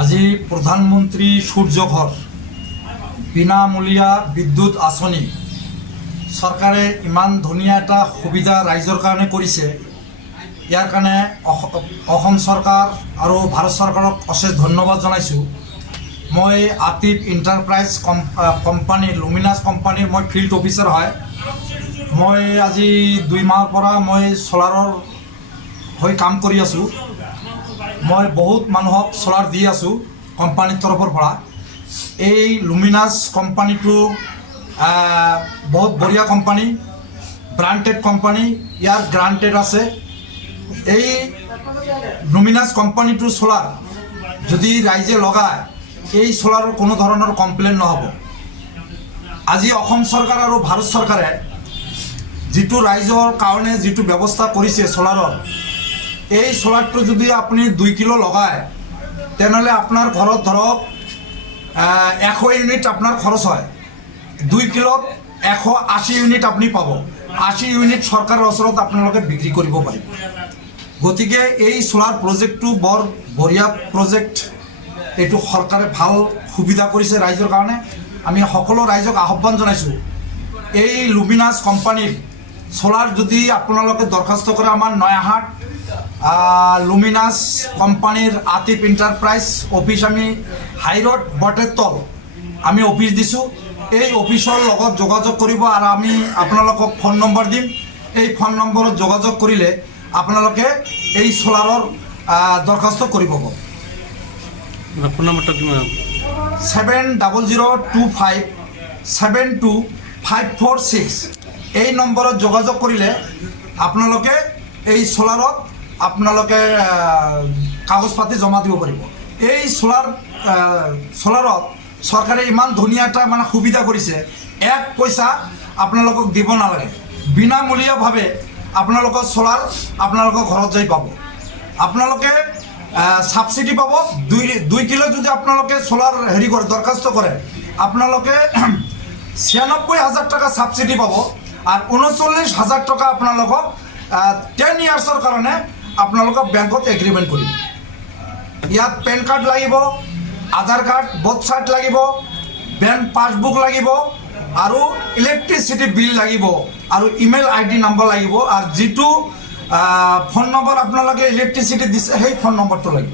আজি প্ৰধানমন্ত্ৰী সূৰ্যঘৰ বিনামূলীয়া বিদ্যুৎ আঁচনি সৰকাৰে ইমান ধুনীয়া এটা সুবিধা ৰাইজৰ কাৰণে কৰিছে। ইয়াৰ কাৰণে অসম চৰকাৰ আৰু ভাৰত চৰকাৰক অশেষ ধন্যবাদ জনাইছোঁ। মই আতিফ এণ্টাৰপ্ৰাইজ কোম্পানীৰ লুমিনাছ কোম্পানীৰ মই ফিল্ড অফিচাৰ হয়। মই আজি 2 মাহৰ পৰা মই সোলাৰৰ হৈ কাম কৰি আছোঁ। মই বহুত মানুহক সোলাৰ দি আছোঁ কোম্পানীৰ তৰফৰ পৰা। এই লুমিনাছ কোম্পানীটো বহুত বঢ়িয়া কোম্পানী, ব্ৰাণ্ডেড কোম্পানী, ইয়াৰ গ্ৰাণ্টেড আছে। এই লুমিনাছ কোম্পানীটোৰ সোলাৰ যদি ৰাইজে লগায় এই সোলাৰৰ কোনো ধৰণৰ কমপ্লেইন নহ'ব। আজি অসম চৰকাৰ আৰু ভাৰত চৰকাৰে যিটো ৰাইজৰ কাৰণে যিটো ব্যৱস্থা কৰিছে সোলাৰৰ, এই সোলাৰটো যদি আপুনি 2 কিলো লগায় তেনেহ'লে আপোনাৰ ঘৰত ধৰক 100 ইউনিট আপোনাৰ খৰচ হয়। 2 কিলোত 180 ইউনিট আপুনি পাব। 80 ইউনিট চৰকাৰৰ ওচৰত আপোনালোকে বিক্ৰী কৰিব পাৰিব। গতিকে এই সোলাৰ প্ৰজেক্টটো বৰ বঢ়িয়া প্ৰজেক্ট। এইটো চৰকাৰে ভাল সুবিধা কৰিছে ৰাইজৰ কাৰণে। আমি সকলো ৰাইজক আহ্বান জনাইছোঁ, এই লুমিনাছ কোম্পানীৰ সোলাৰ যদি আপোনালোকে দৰখাস্ত কৰে আমাৰ নয়াহাট লুমিনাছ কোম্পানীৰ আতিফ এণ্টাৰপ্ৰাইজ অফিচ, আমি হাইৰোড বটেতল আমি অফিচ দিছোঁ। এই অফিচৰ লগত যোগাযোগ কৰিব আৰু আমি আপোনালোকক ফোন নম্বৰ দিম। এই ফোন নম্বৰত যোগাযোগ কৰিলে আপোনালোকে এই সোলাৰৰ দৰখাস্ত কৰিব। ফোন নম্বৰটা কিমান? 7025725546 এই নম্বৰত যোগাযোগ কৰিলে আপোনালোকে এই সোলাৰত আপোনালোকে কাগজ পাতি জমা দিব পাৰিব। এই সোলাৰত চৰকাৰে ইমান ধুনীয়া এটা মানে সুবিধা কৰিছে, 1 পইচা আপোনালোকক দিব নালাগে। বিনামূলীয়াভাৱে আপোনালোকৰ সোলাৰ আপোনালোকৰ ঘৰত যাই পাব। আপোনালোকে সাবসিডি পাব। 2 কিলো যদি আপোনালোকে সোলাৰ হেৰি কৰে দৰখাস্ত কৰে আপোনালোকে 96,000 টাকা সাবসিডি পাব আৰু 39,000 টকা আপোনালোকক 10 ইয়াৰ্ছৰ কাৰণে আপোনালোকক বেংকত এগ্ৰিমেণ্ট কৰিব। ইয়াত পেন কাৰ্ড লাগিব, আধাৰ কাৰ্ড, বাৰ্থ চাৰ্ট লাগিব, বেংক পাছবুক লাগিব আৰু ইলেক্ট্ৰিচিটি বিল লাগিব আৰু ইমেইল ID নম্বৰ লাগিব আৰু যিটো ফোন নম্বৰ আপোনালোকে ইলেক্ট্ৰিচিটি দিছে সেই ফোন নম্বৰটো লাগিব।